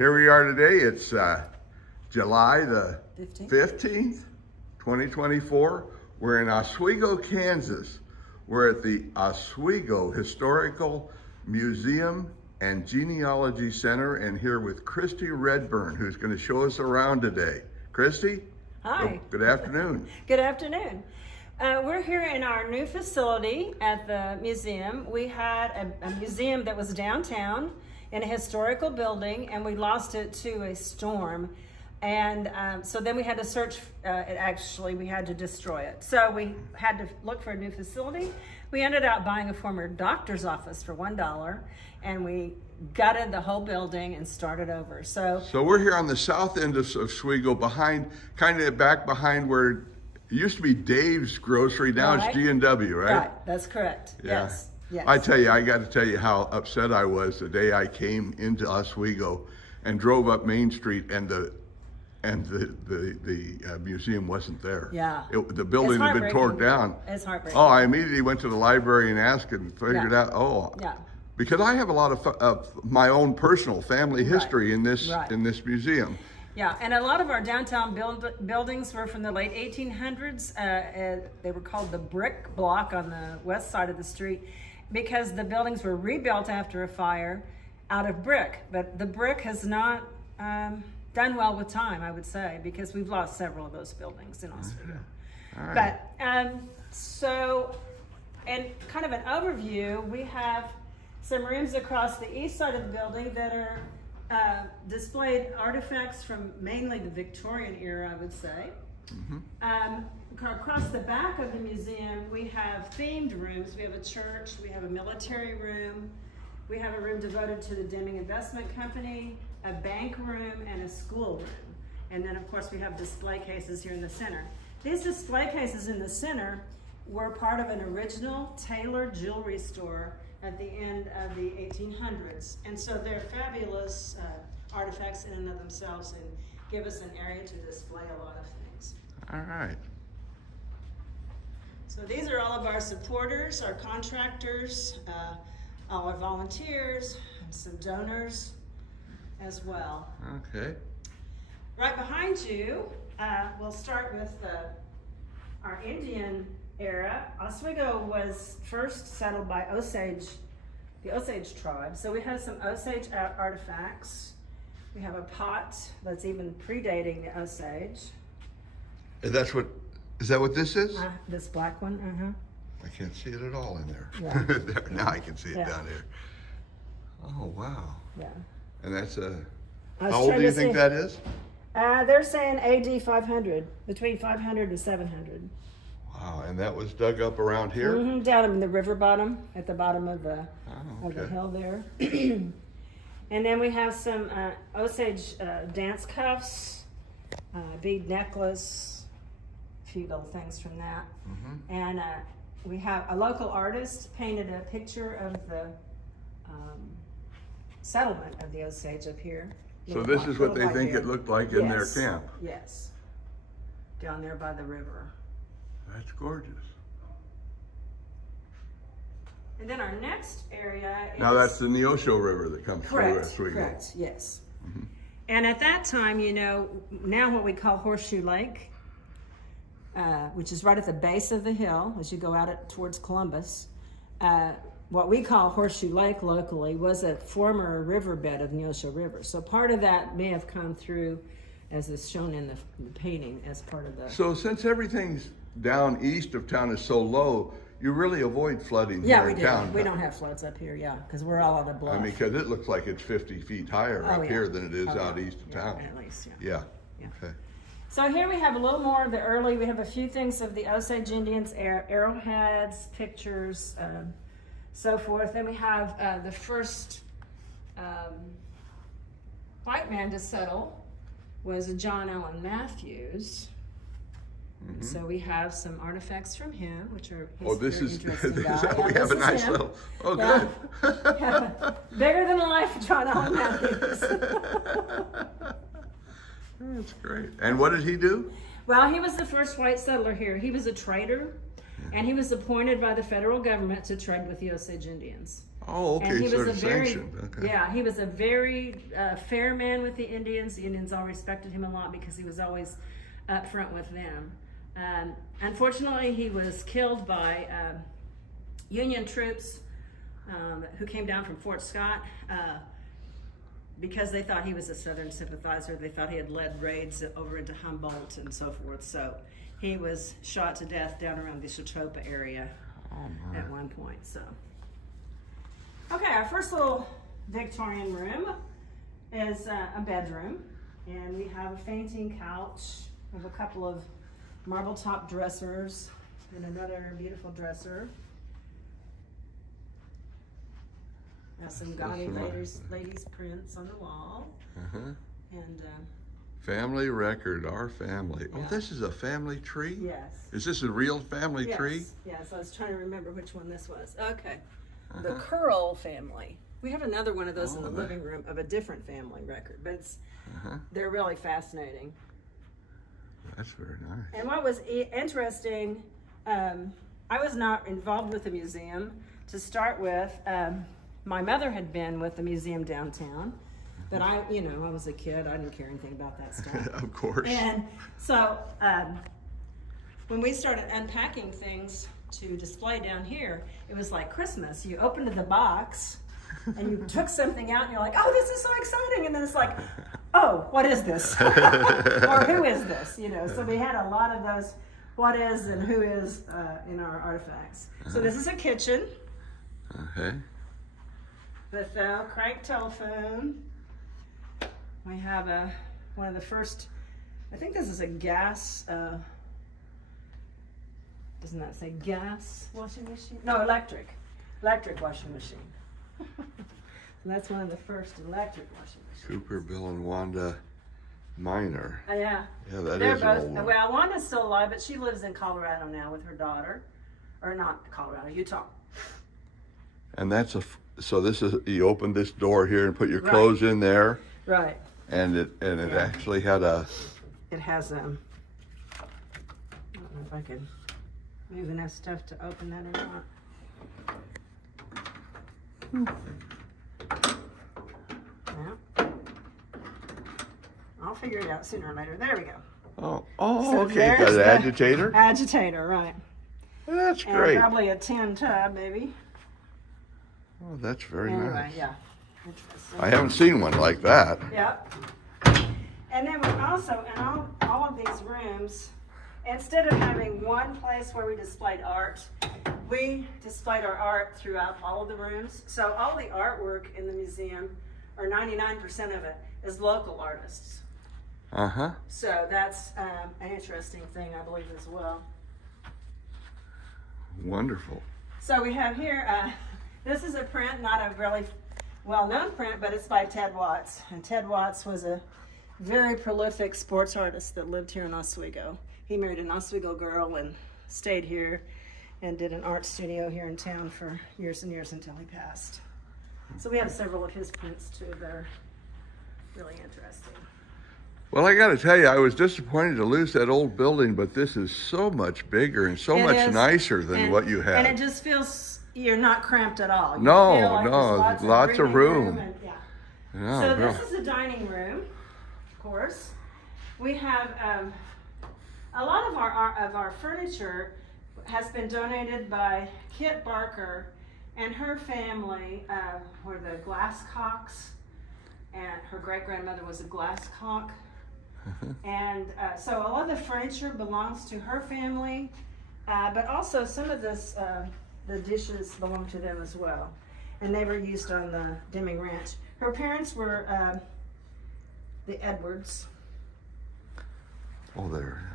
Here we are today. It's July the 15th, 2024. We're in Oswego, Kansas. We're at the Oswego Historical Museum and Genealogy Center, and here with Kristi Redburn, who's going to show us around today. Kristi? Hi. Good afternoon. Good afternoon. We're here in our new facility at the museum. We had a museum that was downtown in a historical building, and we lost it to a storm. And so then we had to search, we had to destroy it. So we had to look for a new facility. We ended up buying a former doctor's office for $1, and we gutted the whole building and started over. So we're here on the south end of Oswego, kind of back behind where it used to be Dave's Grocery. Now Right. it's G&W, right? Right, that's correct. Yeah. Yes. Yes. I tell you, I got to tell you how upset I was the day I came into Oswego and drove up Main Street, and the museum wasn't there. Yeah. The building had been torn down. It's heartbreaking. Oh, I immediately went to the library and asked and figured Yeah. out. Oh, Yeah. because I have a lot of my own personal family history in this Right. in this museum. Yeah, and a lot of our downtown buildings were from the late 1800s. They were called the brick block on the west side of the street because the buildings were rebuilt after a fire out of brick. But the brick has not done well with time, I would say, because we've lost several of those buildings in Oswego. All right. But so, and kind of an overview, we have some rooms across the east side of the building that are displayed artifacts from mainly the Victorian era, I would say. Across the back of the museum, we have themed rooms. We have a church, we have a military room, we have a room devoted to the Deming Investment Company, a bank room, and a school room. And then, of course, we have display cases here in the center. These display cases in the center were part of an original tailored jewelry store at the end of the 1800s. And so they're fabulous artifacts in and of themselves and give us an area to display a lot of things. All right. So these are all of our supporters, our contractors, all our volunteers, and some donors as well. Okay. Right behind you, we'll start with our Indian era. Oswego was first settled by the Osage tribe. So we have some Osage artifacts. We have a pot that's even predating the Osage. Is that what this is? This black one, I can't see it at all in there. Yeah. There, now I can see it Yeah. down here. Oh, wow. Yeah. And that's I was how old trying do you to think see- that is? They're saying AD 500, between 500 and 700. Wow, and that was dug up around here? Down in the river bottom, at the bottom of the okay. hill there. And then we have some Osage dance cuffs, bead necklace, a few little things from that. And we have a local artist painted a picture of the settlement of the Osage up here. So this is what they think it looked like in their camp. Yes, down there by the river. That's gorgeous. And then our next area is... Now that's the Neosho River that comes through Correct, Oswego. correct, yes. And at that time, you know, now what we call Horseshoe Lake, which is right at the base of the hill as you go out towards Columbus, what we call Horseshoe Lake locally was a former riverbed of Neosho River. So part of that may have come through, as is shown in the painting, as part of the... So since everything's down east of town is so low, you really avoid flooding Yeah, here we in do. town. We don't have floods up here, yeah, because we're all on a bluff. I mean, because it looks like it's 50 feet higher Oh, up yeah. here than it is Oh, out yeah. east of Yeah, town. at least, yeah. Yeah. Okay. So here we have a little more of the early, we have a few things of the Osage Indians, arrowheads, pictures, so forth. Then we have the first white man to settle was John Allen Matthews. And so we have some artifacts from him, which are Oh, this very is, interesting guy. so we Yeah, have a this is nice him. little, oh, Yeah. good. Yeah. Bigger than life, John Allen Matthews. That's great. And what did he do? Well, he was the first white settler here. He was a trader, and he was appointed by the federal government to trade with the Osage Indians. Oh, okay, And he sort was of a very, sanctioned. Okay. yeah, he was a very fair man with the Indians. The Indians all respected him a lot because he was always up front with them. Unfortunately, he was killed by Union troops who came down from Fort Scott because they thought he was a Southern sympathizer. They thought he had led raids over into Humboldt and so forth. So he was shot to death down around the Chautauqua area at one point. So, okay, our first little Victorian room is a bedroom, and we have a fainting couch. We have a couple of marble top dressers and another beautiful dresser. Some gaudy ladies prints on the wall. And family record, our family. Yeah. Oh, this is a family tree? yes. Is this a real family tree? Yes, I was trying to remember which one this was. Okay. The Curl family. We have another one of those in the living room of a different family record, but it's they're really fascinating. That's very nice. And what was interesting, I was not involved with the museum to start with. My mother had been with the museum downtown, but I was a kid. I didn't care anything about that stuff. Of course. And so when we started unpacking things to display down here, it was like Christmas. You opened the box and you took something out and you're like, oh, this is so exciting. And then it's like, oh, what is this? Or who is this? So we had a lot of those what is and who is in our artifacts. So this is a kitchen. Okay. With a crank telephone. We have one of the first, I think this is a gas, doesn't that say gas washing machine? No, electric washing machine. So that's one of the first electric washing machines. Cooper, Bill, and Wanda Minor. Yeah. Yeah, that They're is both, an old one. well, Wanda's still alive, but she lives in Colorado now with her daughter. Or not Colorado, Utah. And that's so this is, you opened this door here and put your clothes in there. Right. And it actually had a... It has, I don't know if I can move enough stuff to open that or not. Yeah. I'll figure it out sooner or later. There we go. Oh, So okay. there's Got an the agitator? Agitator, right. That's And great. probably a tin tub, maybe. Oh, that's very Anyway, nice. yeah. Interesting. I haven't seen one like that. Yep. And then we also, in all of these rooms, instead of having one place where we displayed art, we displayed our art throughout all of the rooms. So all the artwork in the museum, or 99% of it, is local artists. So that's an interesting thing, I believe, as well. Wonderful. So we have here, this is a print, not a really well-known print, but it's by Ted Watts. And Ted Watts was a very prolific sports artist that lived here in Oswego. He married an Oswego girl and stayed here and did an art studio here in town for years and years until he passed. So we have several of his prints too that are really interesting. Well, I got to tell you, I was disappointed to lose that old building, but this is so much bigger and so much nicer than what you had. And it just feels you're not cramped at all. You No, feel like no, there's lots of breathing room. And, yeah. Yeah, So well, this is the dining room, of course. We have a lot of our furniture has been donated by Kit Barker and her family, were the Glasscocks, and her great-grandmother was a Glasscock. And so a lot of the furniture belongs to her family, but also some of this, the dishes belong to them as well. And they were used on the Deming Ranch. Her parents were the Edwards. oh, there.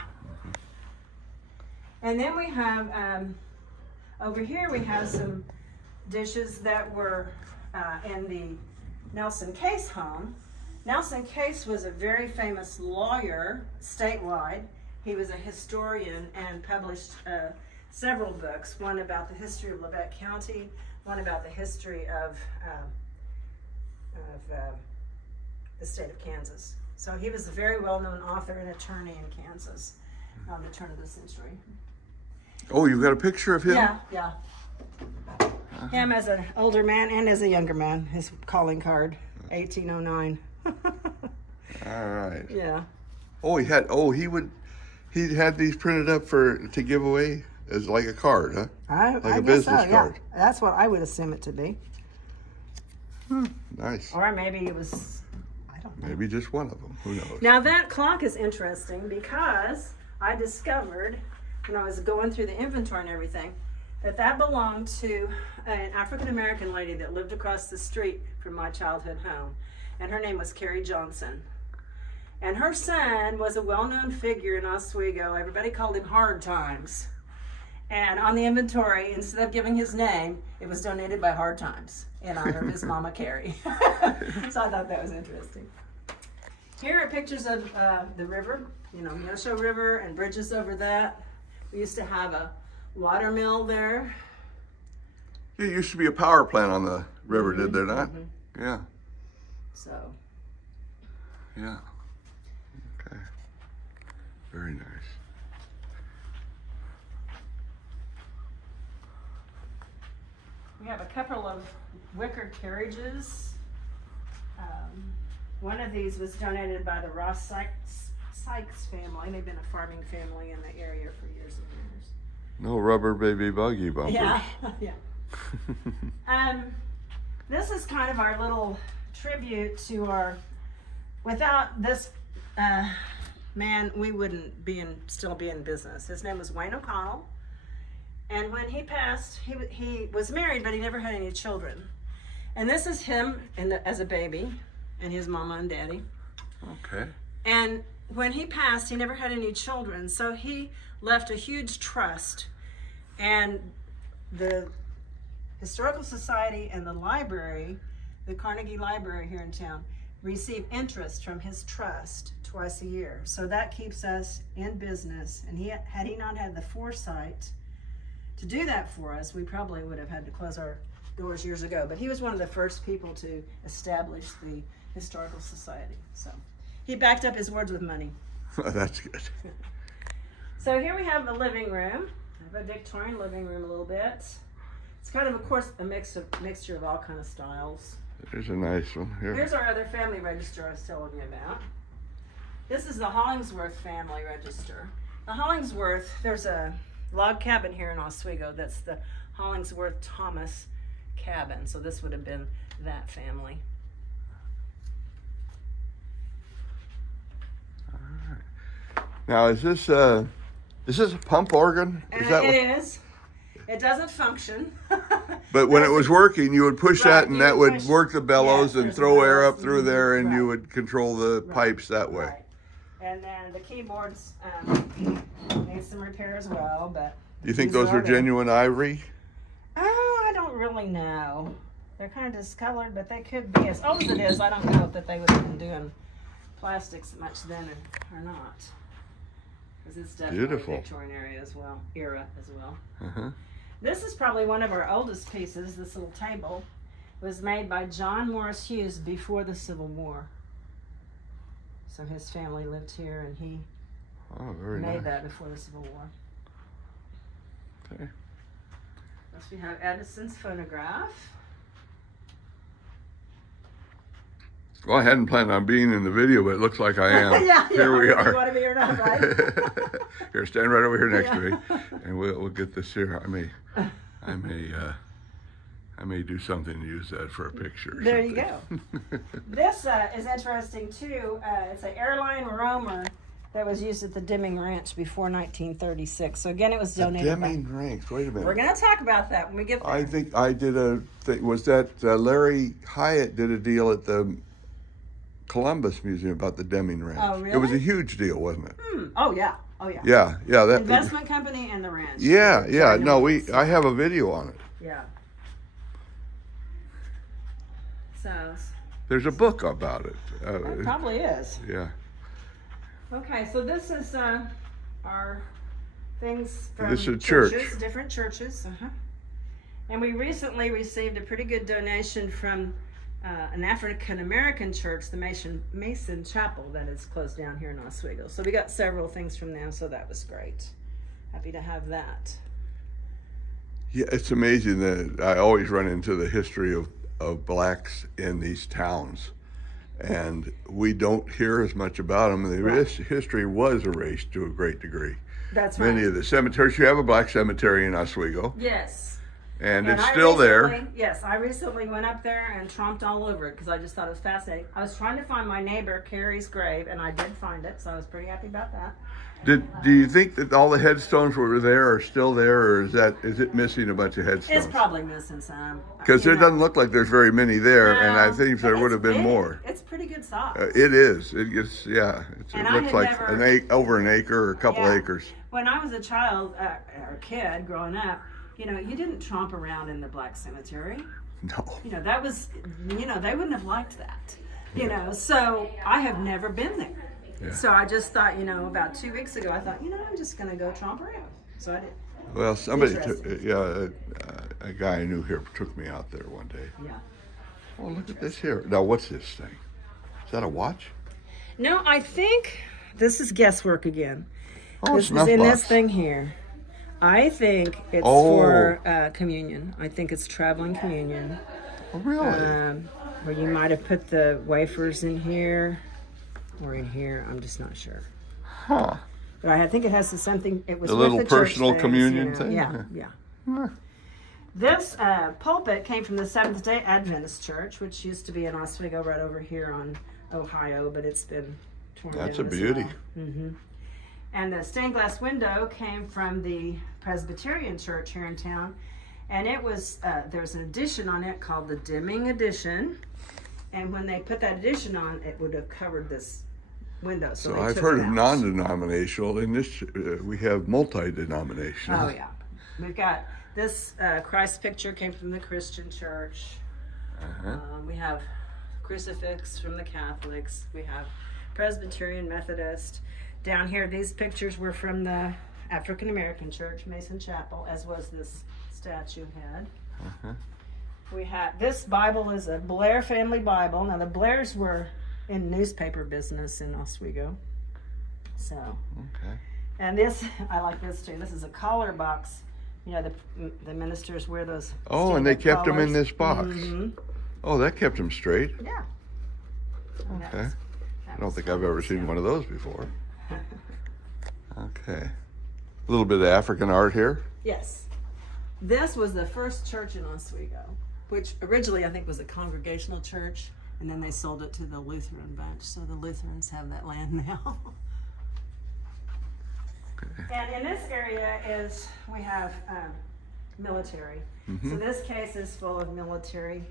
And then we have, over here we have some dishes that were in the Nelson Case home. Nelson Case was a very famous lawyer statewide. He was a historian and published several books, one about the history of Labette County, one about the history of the state of Kansas. So he was a very well-known author and attorney in Kansas on the turn of the century. Oh, you got a picture of him? Yeah, yeah. Him as an older man and as a younger man. His calling card, 1809. All right. Yeah. Oh, he had these printed up to give away as like a card, huh? I a guess business so, card. Yeah. That's what I would assume it to be. Nice. Or maybe it was, I don't know. Maybe just one of them. Who knows? Now that clock is interesting because I discovered when I was going through the inventory and everything that belonged to an African American lady that lived across the street from my childhood home, and her name was Carrie Johnson. And her son was a well-known figure in Oswego. Everybody called him Hard Times. And on the inventory, instead of giving his name, it was donated by Hard Times in honor of his mama Carrie. So I thought that was interesting. Here are pictures of the river, Neosho River and bridges over that. We used to have a water mill there. There used to be a power plant on the river, did there not? Mm-hmm. Yeah. So. Yeah. Okay. Very nice. We have a couple of wicker carriages. One of these was donated by the Ross Sykes family. They've been a farming family in the area for years and years. No rubber baby buggy bumpers. Yeah, yeah. This is kind of our little tribute to without this man, we wouldn't still be in business. His name was Wayne O'Connell. And when he passed, he was married, but he never had any children. And this is him as a baby, and his mama and daddy. Okay. And when he passed, he never had any children, so he left a huge trust. And the Historical Society and the library, the Carnegie Library here in town, receive interest from his trust twice a year. So that keeps us in business. And had he not had the foresight to do that for us, we probably would have had to close our doors years ago. But he was one of the first people to establish the Historical Society. So he backed up his words with money. That's good. So here we have the living room. I have a Victorian living room a little bit. It's kind of course, a mixture of all kind of styles. There's a nice one here. Here's our other family register I was telling you about. This is the Hollingsworth family register. The Hollingsworth, there's a log cabin here in Oswego. That's the Hollingsworth Thomas cabin. So this would have been that family. All right. Now, is this a pump organ? Is that it is. It doesn't function. But when it was working, you would push that, and that would push, work the bellows and there's throw air bellows up through there, and you right. would control the pipes that way. Right. And then the keyboards need some repair as well, but You think those are genuine ivory? I don't really know. They're kind of discolored, but they could be. As old as it is, I don't know that they would have been doing plastics much then or not. Because it's definitely Beautiful. Victorian era as well. Uh-huh. This is probably one of our oldest pieces. This little table was made by John Morris Hughes before the Civil War. So his family lived here, and he very made nice. that before the Civil War. Okay. Next we have Edison's phonograph. Well, I hadn't planned on being in the video, but it looks like I am. Yeah, Here we are. You want to be or not, right? Here, stand right over here next to me, and we'll get this here. I may do something and use that for a picture. There you go. This is interesting too. It's an airline roamer that was used at the Deming Ranch before 1936. So again, it was donated. Deming Ranch. Wait a minute. We're going to talk about that when we get there. I think I did a thing. Was that Larry Hyatt did a deal at the Columbus Museum about the Deming Ranch? Oh, really? It was a huge deal, wasn't it? Oh yeah. Oh yeah. Yeah. That Investment company and the ranch. Yeah. No, Nice. I have a video on it. Yeah. So. There's a book about it. It probably is. Yeah. Okay, so this is our things from This is church. different churches. And we recently received a pretty good donation from an African American church, the Mason Chapel, that is closed down here in Oswego. So we got several things from them, so that was great. Happy to have that. Yeah, it's amazing that I always run into the history of blacks in these towns. And we don't hear as much about them. The history was erased to a great degree. That's right. Many of the cemeteries, you have a black cemetery in Oswego. Yes. And it's still there. Yes, I recently went up there and tromped all over it because I just thought it was fascinating. I was trying to find my neighbor Carrie's grave, and I did find it, so I was pretty happy about that. Do you think that all the headstones were there are still there, or is it missing a bunch of headstones? It's probably missing some. Because it doesn't look like there's very many there, and I think there would have been big. more. It's pretty good size. It is. It gets it looks like over an acre or a couple acres. When I was a child or kid growing up, you didn't tromp around in the black cemetery. No. That was, they wouldn't have liked that. So I have never been there. Yeah. So I just thought, about 2 weeks ago, I thought, I'm just going to go tromp around. So I did. Well, somebody, a guy I knew here took me out there one day. Yeah. Oh, look at this here. Now, what's this thing? Is that a watch? No, I think this is guesswork again. Oh, this is in this thing here. I think it's for communion. I think it's traveling communion. Oh, really? Where you might have put the wafers in here or in here. I'm just not sure. Huh. But I think it has something. It was a with little the personal church communion things, thing. Yeah. Huh. This pulpit came from the Seventh-day Adventist Church, which used to be in Oswego, right over here on Ohio, but it's been torn down. That's a beauty. Well. Mm-hmm. And the stained glass window came from the Presbyterian Church here in town, and it was there's an edition on it called the Dimming Edition, and when they put that edition on, it would have covered this window. So I've heard of non-denominational. In this, we have multi-denominational. Oh yeah, we've got this Christ picture came from the Christian Church. Uh-huh. We have crucifix from the Catholics. We have Presbyterian, Methodist. Down here, these pictures were from the African American Church, Mason Chapel, as was this statue head. Uh-huh. We have this Bible is a Blair family Bible. Now the Blairs were in newspaper business in Oswego. So. Okay. And this, I like this too. This is a collar box. The ministers wear those. Oh, and they kept them in this box. Mm-hmm. Oh, that kept them straight. Yeah. Okay. I don't think I've ever seen one of those before. Okay. A little bit of African art here. Yes. This was the first church in Oswego, which originally I think was a congregational church, and then they sold it to the Lutheran bunch. So the Lutherans have that land now. Okay. And in this area we have military. Mm-hmm. So this case is full of military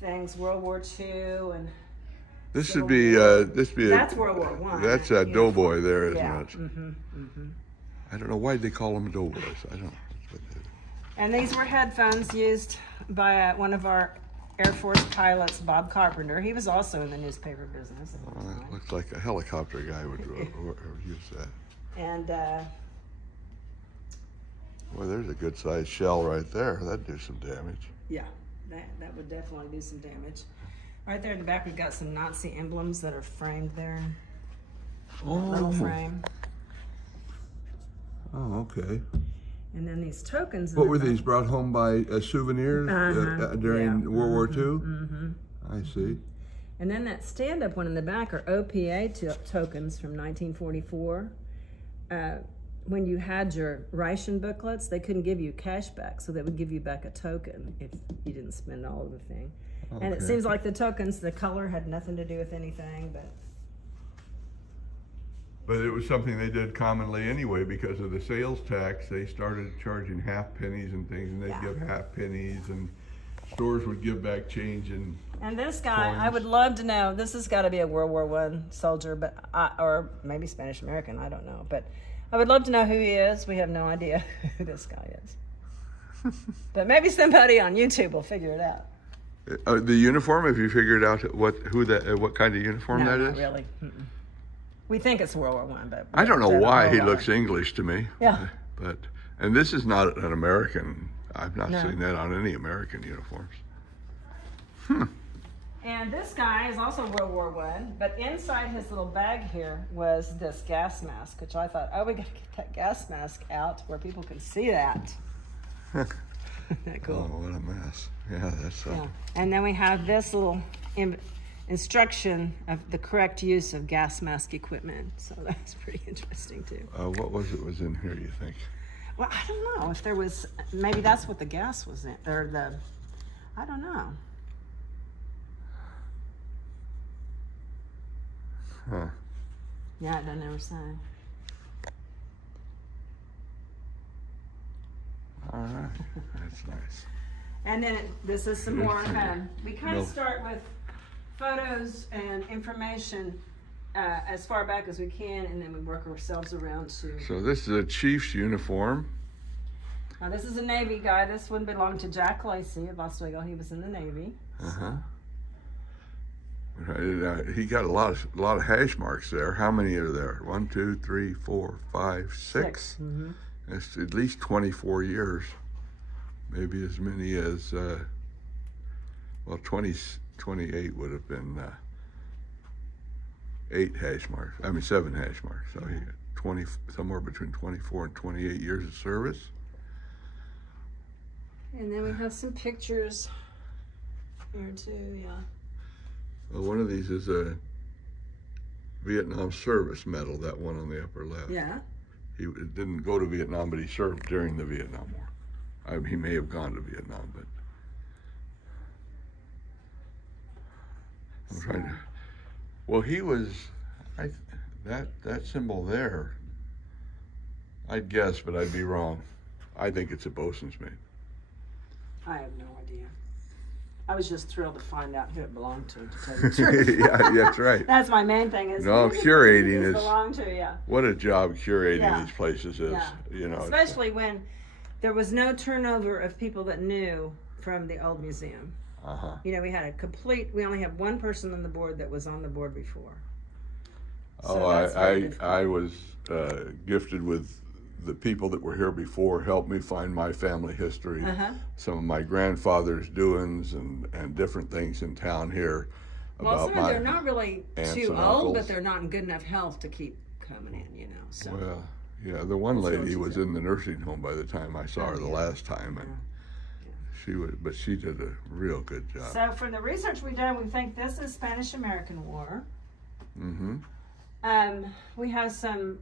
things, World War II and. This would be that's World War I. That's a doughboy there, isn't yeah. it? Mm-hmm. Mm-hmm. I don't know why they call them doughboys. I don't know. And these were headphones used by one of our Air Force pilots, Bob Carpenter. He was also in the newspaper business. It looks like a helicopter guy would use that. And well, there's a good sized shell right there. That'd do some damage. Yeah, that would definitely do some damage. Right there in the back, we've got some Nazi emblems that are framed there. Little frame. Oh, okay. And then these tokens. What were these brought home by souvenirs during World War II? Mm-hmm. I see. And then that stand-up one in the back are OPA tokens from 1944. When you had your ration booklets, they couldn't give you cash back, so they would give you back a token if you didn't spend all of the thing. Okay. And it seems like the tokens, the color had nothing to do with anything, But it was something they did commonly anyway because of the sales tax. They started charging half pennies and things, and they'd give half pennies, and stores would give back change. And this guy, coins. I would love to know. This has got to be a World War I soldier, or maybe Spanish American. I don't know, but I would love to know who he is. We have no idea who this guy is, but maybe somebody on YouTube will figure it out. The uniform, have you figured out what kind of uniform that is? No, not really. Mm-mm. We think it's World War I, but I don't know why he looks English to me. Yeah. And this is not an American. I've not seen that on any American uniforms. And this guy is also World War I, but inside his little bag here was this gas mask, which I thought, we got to get that gas mask out where people can see that. Isn't that cool? Oh, what a mess. Yeah, that's Yeah. And then we have this little instruction of the correct use of gas mask equipment. So that's pretty interesting too. What was in here, you think? Well, I don't know if there was, maybe that's what the gas was in, or I don't know. Huh. Yeah, it doesn't ever say. All right, that's nice. And then this is some more, we kind of No. start with photos and information as far back as we can, and then we work ourselves around to. So this is a Chiefs uniform. Now this is a Navy guy. This one belonged to Jack Lacey of Oswego. He was in the Navy. Uh-huh. He got a lot of hash marks there. How many are there? 1, 2, 3, 4, 5, 6. Mm-hmm. That's at least 24 years. Maybe as many as, 28 would have been 7 hash marks. So he got somewhere between 24 and 28 years of service. And then we have some pictures here too, yeah. Well, one of these is a Vietnam Service Medal, that one on the upper left. Yeah. He didn't go to Vietnam, but he served during the Vietnam War. He may have gone to Vietnam, but I'm trying to. Well, he was. That symbol there. I'd guess, but I'd be wrong. I think it's a bosun's mate. I have no idea. I was just thrilled to find out who it belonged to tell you the truth. Yeah, that's right. That's my main thing. Is No, who does curating this is. belong to, yeah. What a job curating Yeah. these places is. Yeah. You know, Especially when there was no turnover of people that knew from the old museum. Uh-huh. You know, we only have one person on the board that was on the board before. Oh, that's very difficult. I was gifted with the people that were here before helped me find my family history, some of my grandfather's doings and different things in town here. Well, about some of they're not really aunts too and old, uncles. but they're not in good enough health to keep coming in, you know. So Well, yeah, the one That's what lady she was said. in the nursing home by the time I saw her the yeah. last time, and she did a real good job. So from the research we've done, we think this is Spanish-American War. Mm-hmm. We have some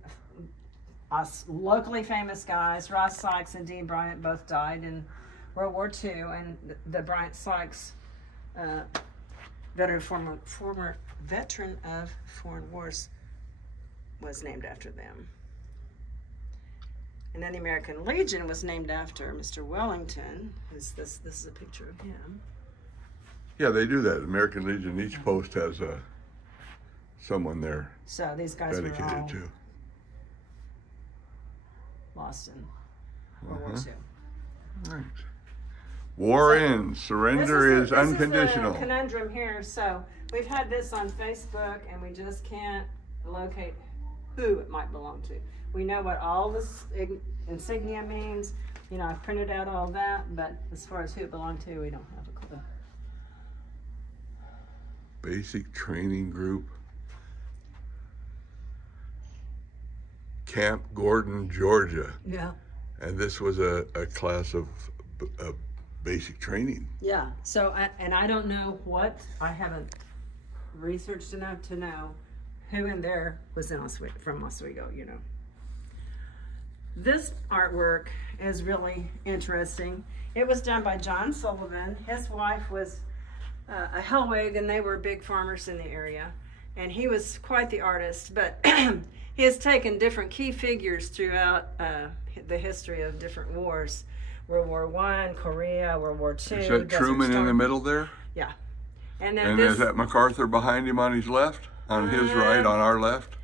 locally famous guys. Ross Sykes and Dean Bryant both died in World War II, and the Bryant Sykes, former veteran of foreign wars, was named after them. And then the American Legion was named after Mr. Wellington. This is a picture of him. Yeah, they do that. American Legion, each post has someone there So these guys were all dedicated to. lost in World War II. Right. War ends. Surrender is This unconditional. is the conundrum here. So we've had this on Facebook, and we just can't locate who it might belong to. We know what all this insignia means. You know, I've printed out all that, but as far as who it belonged to, we don't have a clue. Basic training group. Camp Gordon, Georgia. Yeah. And this was a class of basic training. Yeah. So, I don't know what, I haven't researched enough to know who in there was in from Oswego, you know. This artwork is really interesting. It was done by John Sullivan. His wife was a Hellwig, and they were big farmers in the area. And he was quite the artist, but he has taken different key figures throughout the history of different wars. World War I, Korea, World War II. Is that Desert Truman in Storm. the middle there? Yeah. And then And is that MacArthur behind him on his left? On his right, on our left?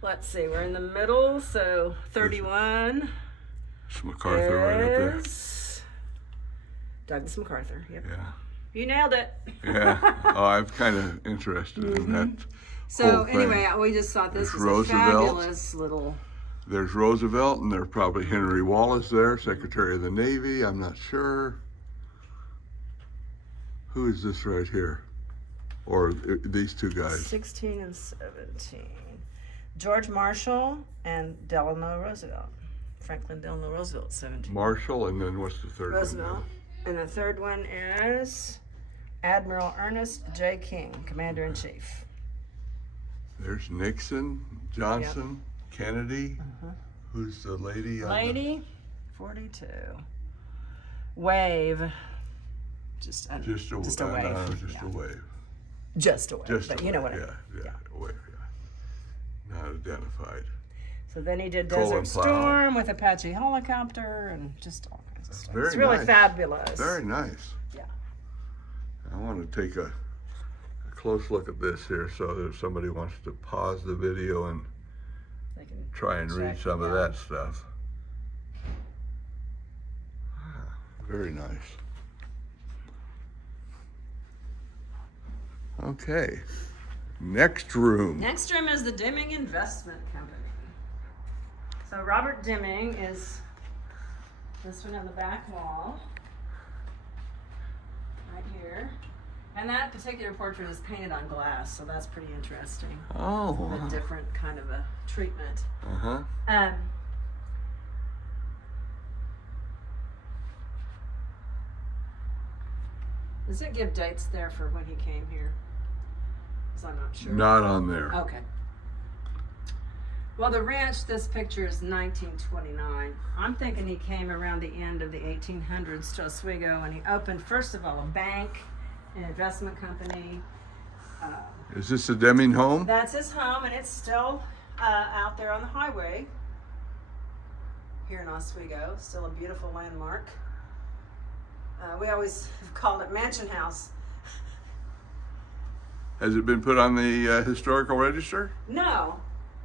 Let's see, we're in the middle, so 31. It's MacArthur right up there. Is Douglas MacArthur. Yep. Yeah. You nailed it. Yeah. Oh, I'm kind of interested in that. So whole thing. anyway, we just thought this There's was a Roosevelt. fabulous little. There's Roosevelt, and there's probably Henry Wallace there, Secretary of the Navy. I'm not sure. Who is this right here? Or these two guys? 16 and 17. George Marshall and Delano Roosevelt. Franklin Delano Roosevelt, 17. Marshall, and then what's the third Roosevelt. one? And the third one is Admiral Ernest J. King, Commander-in-Chief. There's Nixon, Johnson, Kennedy. Who's the lady? Lady, 42. Wave. Just a wave. Just a wave. Just a wave. Just but a you know wave. what A wave, yeah. Not identified. So then he did Colin Desert Plow. Storm with Apache helicopter and just all kinds of stuff. Very It's really nice. fabulous. Very nice. Yeah. I want to take a close look at this here, so that if somebody wants to pause the video and They can try and read check, some of yeah. that stuff. Very nice. Okay. Next room. Next room is the Deming Investment Company. So Robert Deming is this one on the back wall, right here. And that particular portrait is painted on glass, so that's pretty interesting. Oh. A different kind of a treatment. Uh-huh. Does it give dates there for when he came here? Because I'm not sure. Not on there. Okay. Well, the ranch, this picture is 1929. I'm thinking he came around the end of the 1800s to Oswego, and he opened, first of all, a bank, an investment company. Is this the Deming home? That's his home, and it's still out there on the highway here in Oswego. Still a beautiful landmark. We always have called it Mansion House. Has it been put on the historical register? No.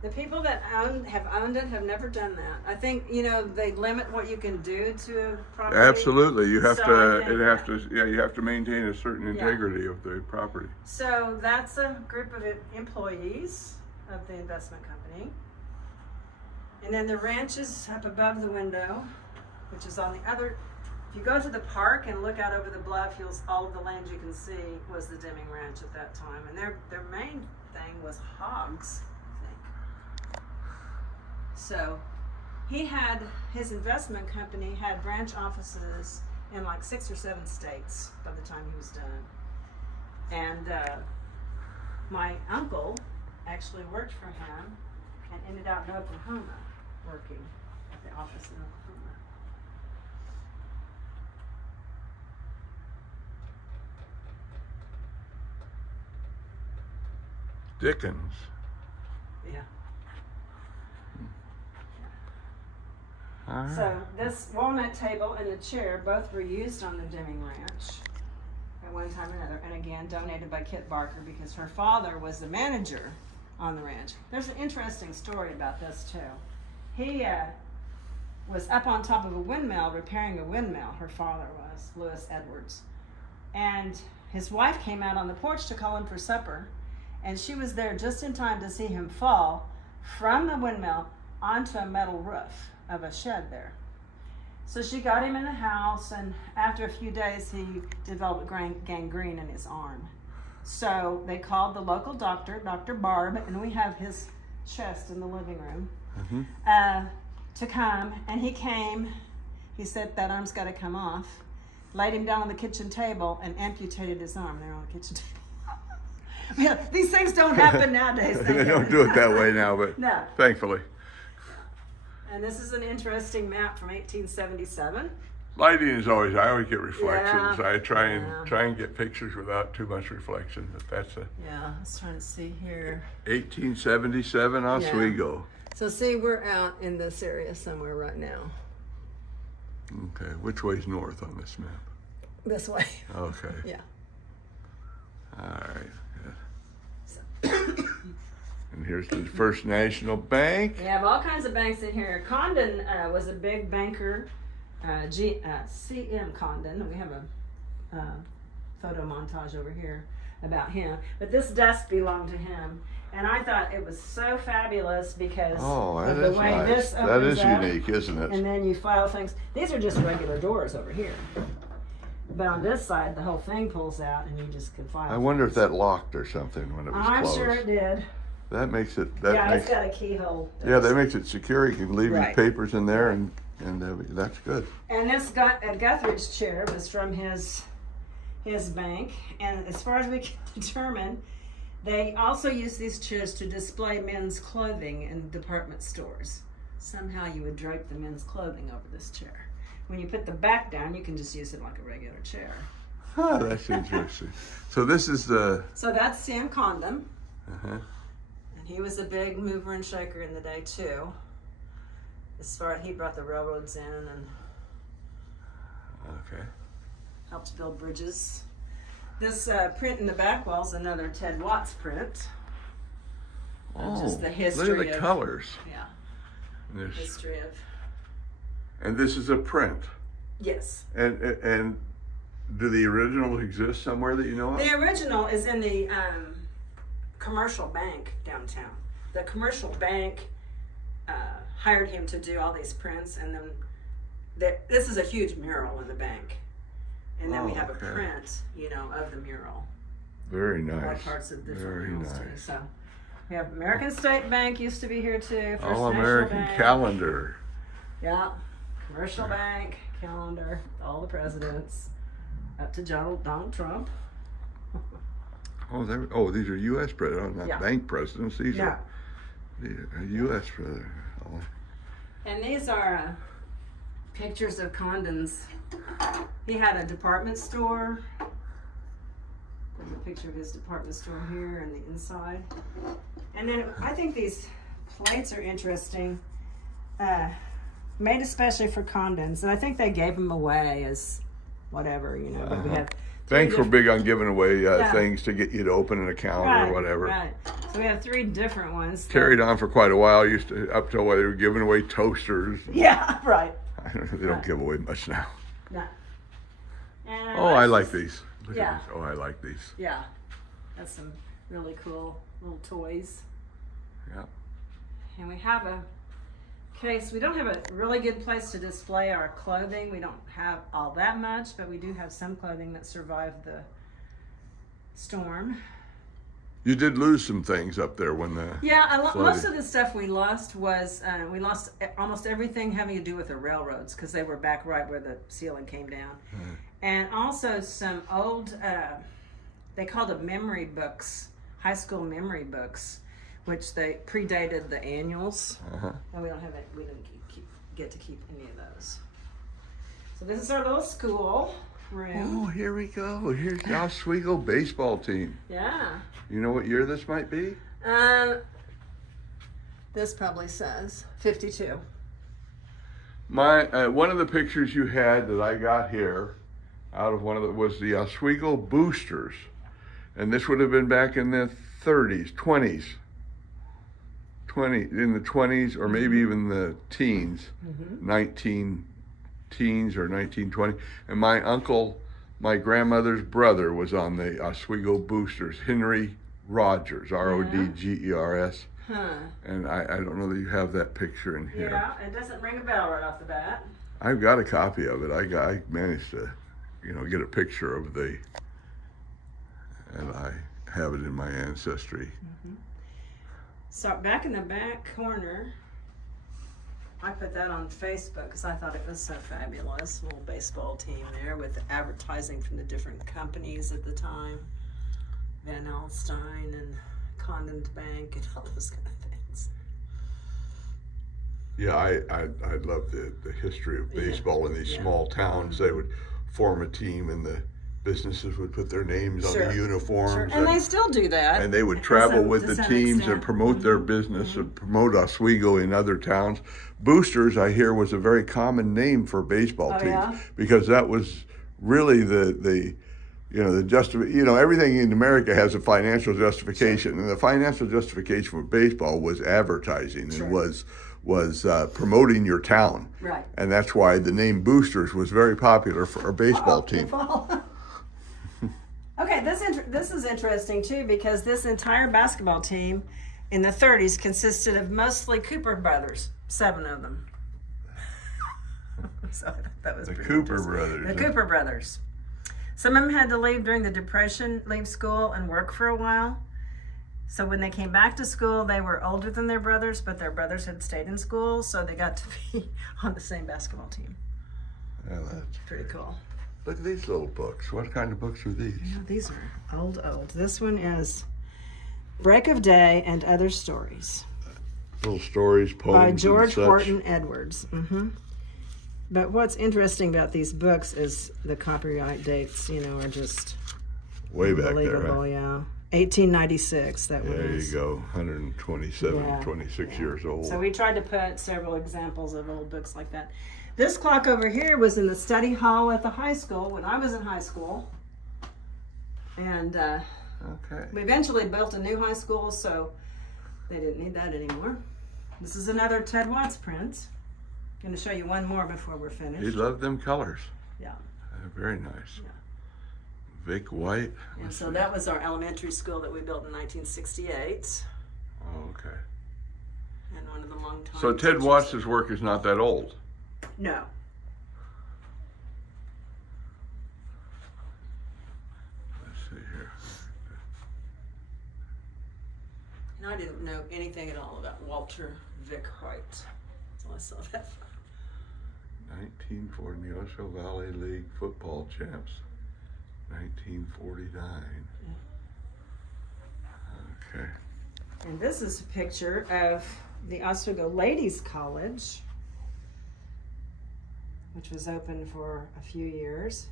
The people that have owned it have never done that. I think, they limit what you can do to a property. Absolutely. You have So, you have to maintain a certain integrity of the property. So that's a group of employees of the investment company. And then the ranch is up above the window, which is on the other. If you go to the park and look out over the bluff, all of the land you can see was the Deming Ranch at that time. And their main thing was hogs, I think. So his investment company had branch offices in like 6 or 7 states by the time he was done. And my uncle actually worked for him and ended up in Oklahoma working at the office in Oklahoma. Dickens. Yeah. All right. So this walnut table and the chair both were used on the Deming Ranch at one time or another, and again donated by Kit Barker because her father was the manager on the ranch. There's an interesting story about this too. He was up on top of a windmill repairing a windmill. Her father was Lewis Edwards, and his wife came out on the porch to call him for supper, and she was there just in time to see him fall from the windmill onto a metal roof of a shed there. So she got him in the house, and after a few days he developed gangrene in his arm. So they called the local doctor, Dr. Barb, and we have his chest in the living room, to come. And he came. He said that arm's got to come off. Laid him down on the kitchen table and amputated his arm there on the kitchen table. Yeah, these things don't happen nowadays. They don't do it that way now, but No. thankfully. And this is an interesting map from 1877. Lighting is always, I always get reflections. Yeah. I try and get pictures without too much reflection, but that's a Yeah, I was trying to see here. 1877 Oswego. So see, we're out in this area somewhere right now. Okay, which way's north on this map? This way. Okay. Yeah. All right. And here's the First National Bank. We have all kinds of banks in here. Condon was a big banker, C.M. Condon. We have a photo montage over here about him. But this desk belonged to him. And I thought it was so fabulous because of the way this opens That is up, unique, isn't it? and then you file things. These are just regular doors over here. But on this side, the whole thing pulls out and you just can file. I wonder if that locked or something when it was I'm closed. sure it did. That makes it. It's got a keyhole. Yeah, that makes it secure. You can leave your Right. papers in there and And that's good. And this Guthrie's chair was from his bank. And as far as we can determine, they also use these chairs to display men's clothing in department stores. Somehow you would drape the men's clothing over this chair. When you put the back down, you can just use it like a regular chair. Huh, that's interesting. So this is the... So that's Sam Condon. Uh-huh. And he was a big mover and shaker in the day, too. As far as he brought the railroads in and Okay. helped build bridges. This print in the back wall is another Ted Watts print. Just the history look at the of, colors. Yeah, There's, history of. and this is a print. Yes. And do the originals exist somewhere that you know of? The original is in the commercial bank downtown. The commercial bank hired him to do all these prints, and then this is a huge mural in the bank. And then we have a print, of the mural. Very All nice. parts of different Very murals too. nice. So we have American State Bank used to be here too. First All National American Bank. calendar. Yeah, commercial bank calendar. All the presidents up to Donald Trump. Oh, these are U.S. presidents, not Yeah. bank presidents. These Yeah. are U.S. presidents. Oh. And these are pictures of Condon's. He had a department store. There's a picture of his department store here and the inside. And then I think these plates are interesting. Made especially for Condon's. And I think they gave them away as whatever, But we have Banks were big on giving away Yeah. things to get you to open an account right, or whatever. Right. So we have 3 different ones. Carried on for quite a while. Up till where they were giving away toasters. Yeah, right. They don't give away much now. No. And Oh, I like these. Look Yeah. at these. Oh, I like these. Yeah. That's some really cool little toys. Yeah. And we have a case. We don't have a really good place to display our clothing. We don't have all that much, but we do have some clothing that survived the storm. You did lose some things up there when the... Yeah, most flooded. of the stuff we lost was, we lost almost everything having to do with the railroads because they were back right where the ceiling came down. Right. And also some old, they called them memory books, high school memory books, which they predated the annuals. Uh-huh. And we don't have it, we didn't get to keep any of those. So this is our little school room. Oh, here we go. Here's the Oswego baseball team. Yeah. You know what year this might be? This probably says 52. My one of the pictures you had that I got here out of was the Oswego Boosters, and this would have been back in the 30s, 20s, in the 20s or maybe even the teens, 19 teens or 1920. And my grandmother's brother was on the Oswego Boosters, Henry Rogers, Rodgers. Huh. And I don't know that you have that picture in here. Yeah, it doesn't ring a bell right off the bat. I've got a copy of it. I managed to, get a picture of and I have it in my ancestry. Mm-hmm. So back in the back corner, I put that on Facebook because I thought it was so fabulous. Little baseball team there with advertising from the different companies at the time. Van Alstyne and Condon Bank and all those kind of things. Yeah, I love the history of baseball in these small towns. They would form a team and the businesses would put their names on the uniforms. Sure. And they still do that. And they would travel with the teams and promote their business and promote Oswego in other towns. Boosters, I hear, was a very common name for baseball teams because that was really the everything in America has a financial justification, and the financial justification for baseball was advertising and was promoting your town. Right. And that's why the name Boosters was very popular for a baseball team. Okay, this is interesting too because this entire basketball team in the 30s consisted of mostly Cooper brothers, 7 of them. So that was The pretty Cooper interesting. brothers. The Cooper brothers. Some of them had to leave during the Depression, leave school and work for a while. So when they came back to school, they were older than their brothers, but their brothers had stayed in school, so they got to be on the same basketball team. Yeah, that's Pretty cool. Look at these little books. What kind of books are these? Yeah, these are old. This one is Break of Day and Other Stories. Little stories, poems, By George and such. Horton Edwards. But what's interesting about these books is the copyright dates, are just Way back there, unbelievable, right? yeah. 1896, that one There is. you go, 127, Yeah, 26 years old. So we tried to put several examples of old books like that. This clock over here was in the study hall at the high school when I was in high school. And Okay. we eventually built a new high school, so they didn't need that anymore. This is another Ted Watts print. I'm going to show you one more before we're finished. He loved them colors. Yeah. Very nice. Yeah. Vic White. And Let's so see. that was our elementary school that we built in 1968. Oh, okay. And one of the long time So Ted teachers. Watts' work is not that old. No. Let's see here. And I didn't know anything at all about Walter Vic White until I saw that. 1940 Neosho Valley League football champs. 1949. Okay. And this is a picture of the Oswego Ladies College, which was open for a few years.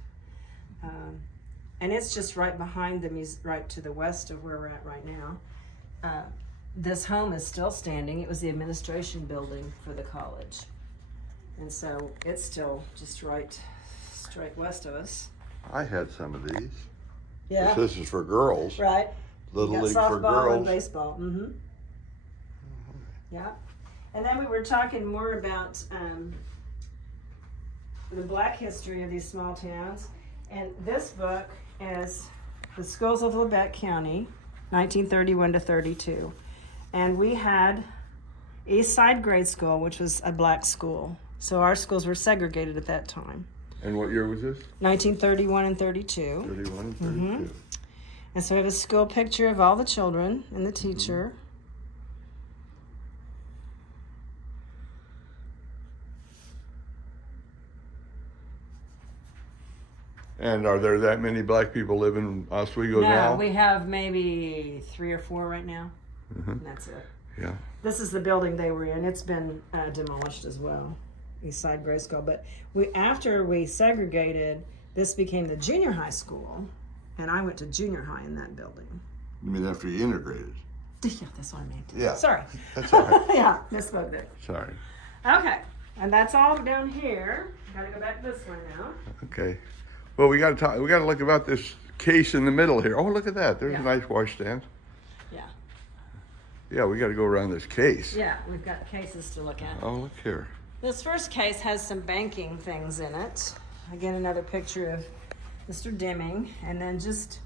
And it's just right behind the right to the west of where we're at right now. This home is still standing. It was the administration building for the college. And so it's still just straight west of us. I had some of these. Yeah. This is for girls. Right. Little You League got for softball girls. and baseball. Yeah. And then we were talking more about the black history of these small towns. And this book is The Schools of Labette County, 1931 to 32. And we had East Side Grade School, which was a black school. So our schools were segregated at that time. And what year was this? 1931 and 32. 31 and 32. And so we have a school picture of all the children and the teacher. And are there that many black people living in Oswego now? No, we have maybe 3 or 4 right now. And that's it. Yeah. This is the building they were in. It's been demolished as well, East Side Grade School. But after we segregated, this became the junior high school, and I went to junior high in that building. You mean after you integrated? Yeah, that's what I meant. Yeah. Sorry. That's all right. Yeah, misspoke there. Sorry. Okay, and that's all down here. Got to go back this way now. Okay. Well, we got to talk. We got to look about this case in the middle here. Oh, look at that. There's Yeah. a nice washstand. Yeah. Yeah, we got to go around this case. Yeah, we've got cases to look at. Oh, look here. This first case has some banking things in it. Again, another picture of Mr. Deming. And then just,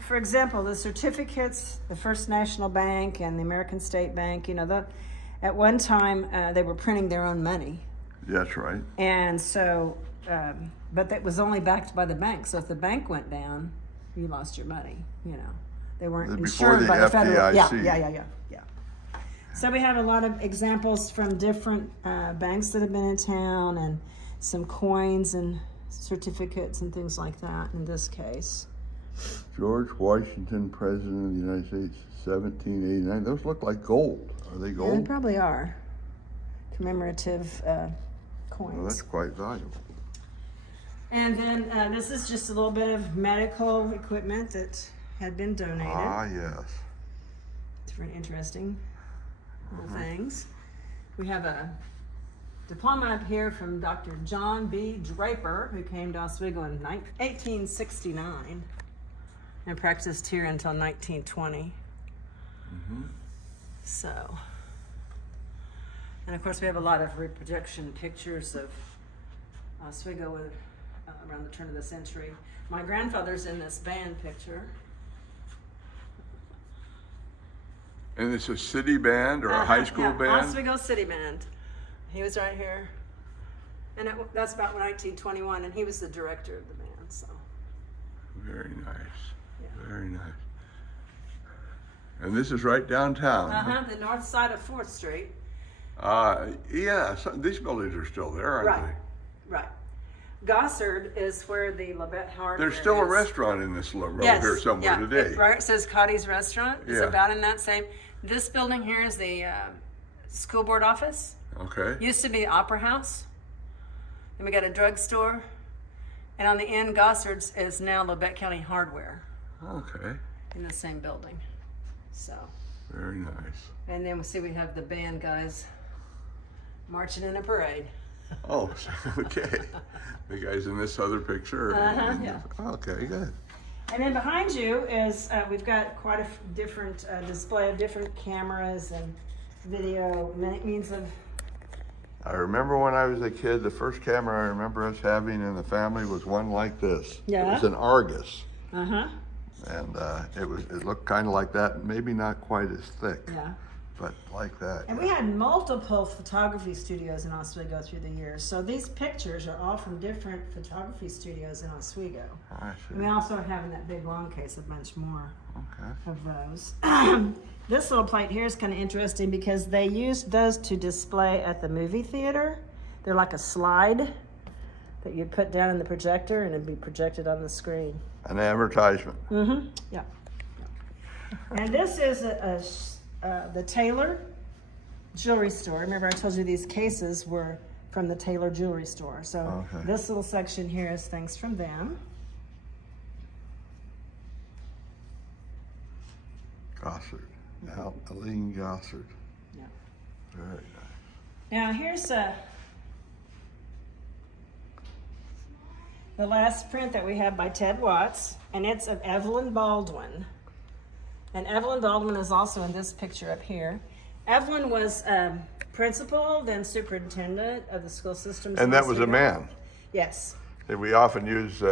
for example, the certificates, the First National Bank and the American State Bank, at one time they were printing their own money. That's right. And so, but that was only backed by the bank. So if the bank went down, you lost your money, They weren't Before insured the by the federal. Yeah. FDIC. So we have a lot of examples from different banks that have been in town, and some coins and certificates and things like that in this case. George Washington, President of the United States, 1789. Those look like gold. Are they They gold? probably are commemorative coins. Well, that's quite valuable. And then this is just a little bit of medical equipment that had been donated. Ah, yes. Different interesting little things. We have a diploma up here from Dr. John B. Draper, who came to Oswego in 1869 and practiced here until 1920. So, and of course we have a lot of reproduction pictures of Oswego around the turn of the century. My grandfather's in this band picture. And it's a city band or a high school band? Oswego City Band. He was right here. And that's about 1921, and he was the director of the band, so. Very nice. Yeah. Very nice. And this is right downtown. The north side of 4th Street. Yeah, these buildings are still there, aren't Right. Right. Gossard is where the Labette Hardware they? There's still a is. restaurant in this road Yes, here somewhere yeah. today. Right, it says Cotty's Restaurant. It's Yeah. about in that same. This building here is the school board office. Okay. Used to be the Opera House. Then we got a drugstore. And on the end, Gossard's is now Labette County Hardware Okay. in the same building. So, Very nice. and then we have the band guys marching in a parade. Oh, okay. The guys in this other picture. Yeah. Okay, good. And then behind you is, we've got quite a different display of different cameras and video means of. I remember when I was a kid, the first camera I remember us having in the family was one like this. Yeah. It was an Argus. Uh-huh. And it looked kind of like that, maybe not quite as thick, Yeah. but like that. And we had multiple photography studios in Oswego through the years. So these pictures are all from different photography studios in Oswego. I And see. we also have in that big long case a bunch more Okay. of those. This little plate here is kind of interesting because they used those to display at the movie theater. They're like a slide that you'd put down in the projector and it'd be projected on the screen. An advertisement. Mm-hmm. Yeah. And this is the Taylor jewelry store. Remember I told you these cases were from the Taylor jewelry store. So Okay. this little section here is things from them. Gossard. Now, Aline Gossard. Yeah. Very nice. Now here's the last print that we have by Ted Watts, and it's of Evelyn Baldwin. And Evelyn Baldwin is also in this picture up here. Evelyn was principal, then superintendent of the school systems. And in that was a Oswego. man. Yes. And we often use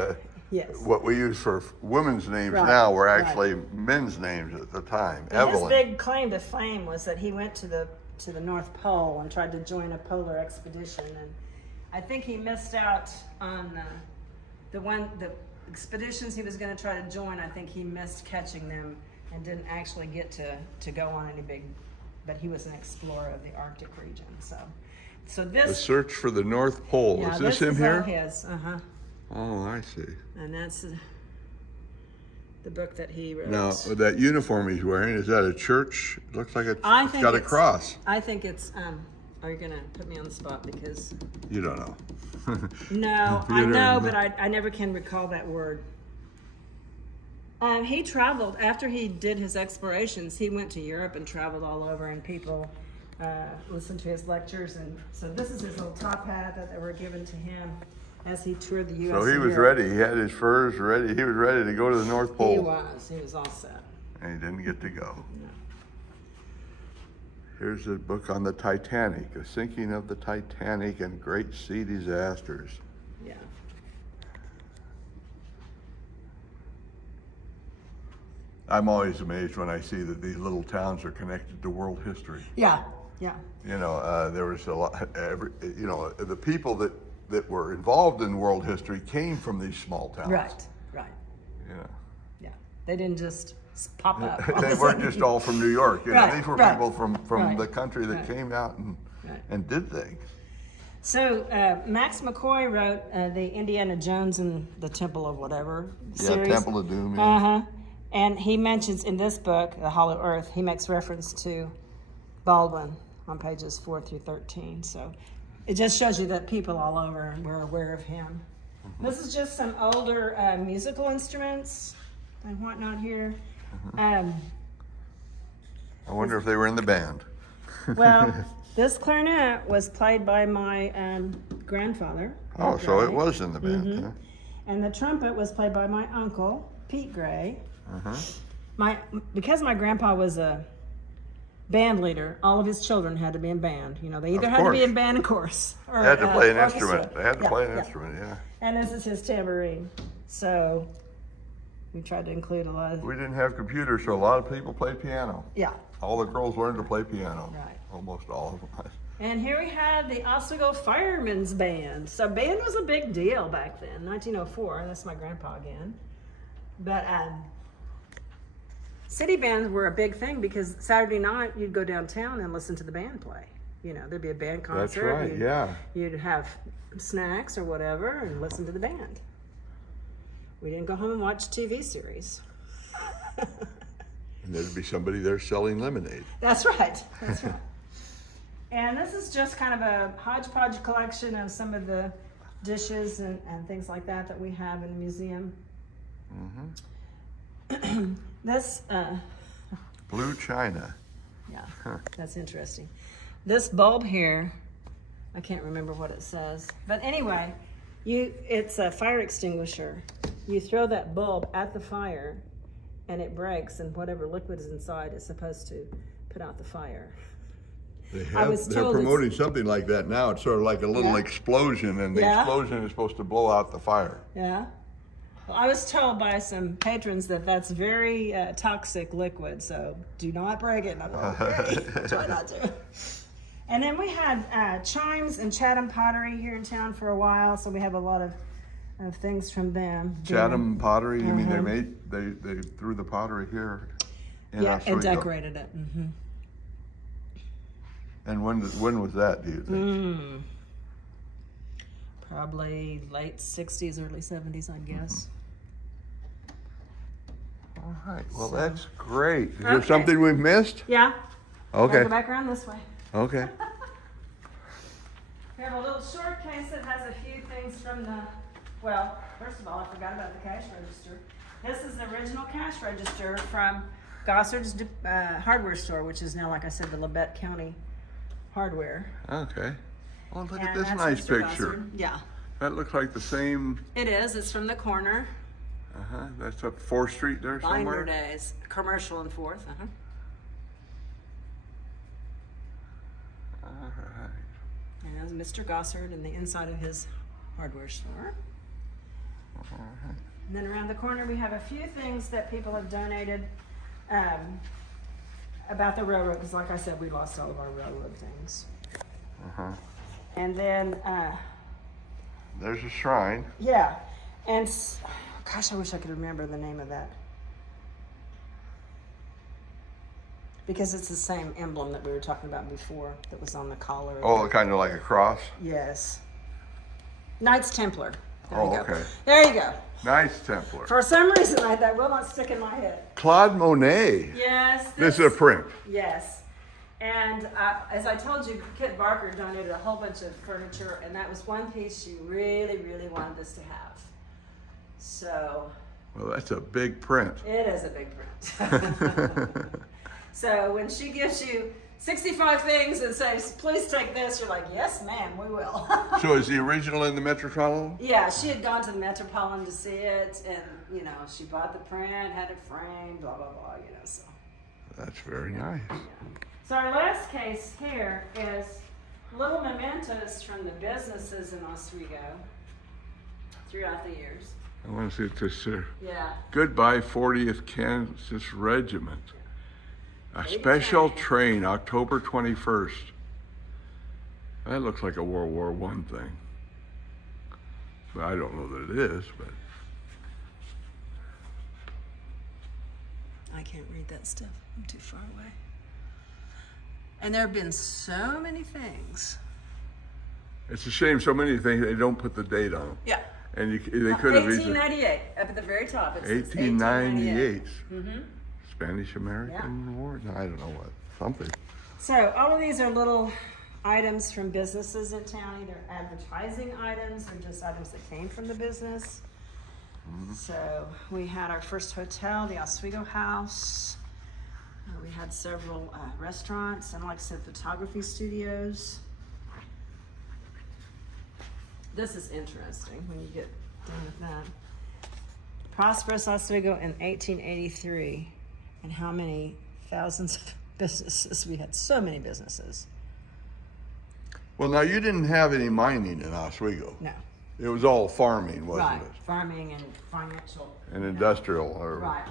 Yes. what we use for women's names Right, now were right. actually men's names at the time. And his Evelyn. big claim to fame was that he went to the North Pole and tried to join a polar expedition, and I think he missed out on the expeditions he was going to try to join. I think he missed catching them and didn't actually get to go on any big. But he was an explorer of the Arctic region. So The this. Search for the North Pole. Yeah, Is this him is here? all his. Oh, I see. And that's the book that he wrote. Now, that uniform he's wearing, is that a church? It looks like it's I think got a it's- cross. I think it's. Are you gonna put me on the spot because? You don't know. No, You I don't know, know. but I never can recall that word. He traveled after he did his explorations. He went to Europe and traveled all over, and people listened to his lectures. And so this is his little top hat that were given to him as he toured the U.S. So he and was Europe. ready. He had his furs ready. He was ready to go to the North Pole. He was all set. And he didn't get to go. No. Here's a book on the Titanic, the sinking of the Titanic and great sea disasters. Yeah. I'm always amazed when I see that these little towns are connected to world history. Yeah. Yeah. You know, there was a lot, the people that were involved in world history came from these small towns. Right. Right. You know. Yeah. They didn't just pop up. all of They a weren't sudden. just all from New York. You know, Right, these were right, people from right, the country that right. came out Right. and did things. So Max McCoy wrote the Indiana Jones and the Temple of whatever series. Yeah, Temple of Doom. Yeah. Uh-huh. And he mentions in this book, The Hollow Earth, he makes reference to Baldwin on pages 4 through 13. So it just shows you that people all over were aware of him. Mm-hmm. This is just some older musical instruments and whatnot here. I wonder if they were in the band. Well, this clarinet was played by my grandfather. Oh, Pete so it Gray. was in the band. Mhm. Huh? And the trumpet was played by my uncle, Pete Gray. Uh-huh. Because my grandpa was a band leader, all of his children had to be in band. You know, they either Of had to be course. in band and chorus. Or, They had to play an orchestra. instrument. They had to Yeah, play an yeah. instrument, yeah. And this is his tambourine. So we tried to include a lot of. We didn't have computers, so a lot of people played piano. Yeah. All the girls learned to play piano. Right. Almost all of them. And here we have the Oswego Firemen's Band. So band was a big deal back then, 1904. That's my grandpa again. But city bands were a big thing because Saturday night you'd go downtown and listen to the band play. You know, there'd be a band concert. That's right, yeah. You'd have snacks or whatever and listen to the band. We didn't go home and watch TV series. And there'd be somebody there selling lemonade. That's right. That's right. And this is just kind of a hodgepodge collection of some of the dishes and things like that we have in the museum. Mm-hmm. This, Blue china. yeah, that's interesting. This bulb here, I can't remember what it says, but anyway, it's a fire extinguisher. You throw that bulb at the fire, and it breaks, and whatever liquid is inside is supposed to put out the fire. They're promoting something like that now. It's sort of like a little explosion, and the explosion is supposed to blow out the fire. Yeah. Well, I was told by some patrons that that's very toxic liquid, so do not break it. And I'm like, okay, try not to. And then we had Chimes and Chatham Pottery here in town for a while, so we have a lot of things from them. Chatham Pottery, you mean they threw the pottery here in Oswego? And decorated it. Mm-hmm. And when was that, do you think? Probably late 60s, early 70s, I guess. All right, well, that's great. Is there something we've missed? Yeah. Okay. Go back around this way. Okay. We have a little short case that has a few things from well, first of all, I forgot about the cash register. This is the original cash register from Gossard's hardware store, which is now, like I said, the Labette County Hardware. Okay. Well, look at And this that's nice Mr. picture. Gossard. Yeah. That looks like the same. It is. It's from the corner. That's up 4th Street there somewhere. Binder Days, commercial and 4th. All right. And that's Mr. Gossard and the inside of his hardware store. All right. And then around the corner we have a few things that people have donated about the railroad, because like I said, we lost all of our railroad things. And then there's a shrine. yeah, and gosh, I wish I could remember the name of that, because it's the same emblem that we were talking about before that was on the collar. Oh, kind of like a cross. Yes, Knights Templar. There you go. Okay. There you go. Knights Templar. For some reason, that will not stick in my head. Claude Monet. Yes. This is a print. Yes. And as I told you, Kit Barker donated a whole bunch of furniture, and that was one piece she really, really wanted us to have. So. Well, that's a big print. It is a big print. So when she gives you 65 things and says, please take this, you're like, yes, ma'am, we will. So is the original in the Metropolitan? Yeah, she had gone to the Metropolitan to see it, and, she bought the print, had it framed, blah, blah, blah, so. That's very nice. Yeah. So our last case here is little mementos from the businesses in Oswego throughout the years. I want to see if this here. Yeah. Goodbye 40th Kansas Regiment. A special train, October 21st. That looks like a World War I thing. But I don't know that it is, but. I can't read that stuff. I'm too far away. And there have been so many things. It's a shame so many things, they don't put the date on them. Yeah. And they could have 1898, up at the very top. It says 1898. 1898. Spanish-American War? No, I don't know what. Something. So all of these are little items from businesses in town, either advertising items or just items that came from the business. So we had our first hotel, the Oswego House. We had several restaurants and, like I said, photography studios. This is interesting when you get done with that. Prosperous Oswego in 1883. And how many thousands of businesses? We had so many businesses. Well, now you didn't have any mining in Oswego. No. It was all farming, wasn't Right. it? Farming and financial. And industrial. Right.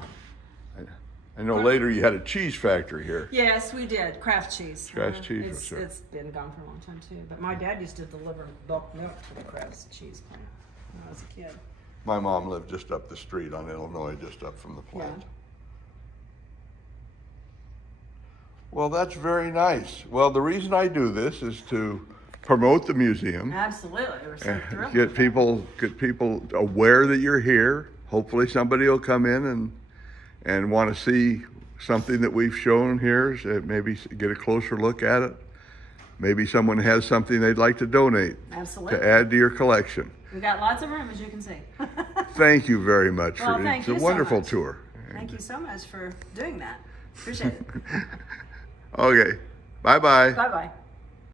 I know later you had a cheese factory here. Yes, we did. Kraft cheese. Kraft cheese, It's, sure. it's been gone for a long time too. But my dad used to deliver bulk milk to the Kraft cheese plant when I was a kid. My mom lived just up the street on Illinois, just up from the plant. Well, that's very nice. Well, the reason I do this is to promote the museum. Absolutely, we're so thrilled. Get people aware that you're here. Hopefully somebody will come in and want to see something that we've shown here, so maybe get a closer look at it. Maybe someone has something they'd like to donate. Absolutely. To add to your collection. We've got lots of room, as you can see. Thank you very much. Well, thank it's you a so wonderful much. tour. Thank you so much for doing that. Appreciate it. Okay. Bye-bye. Bye-bye.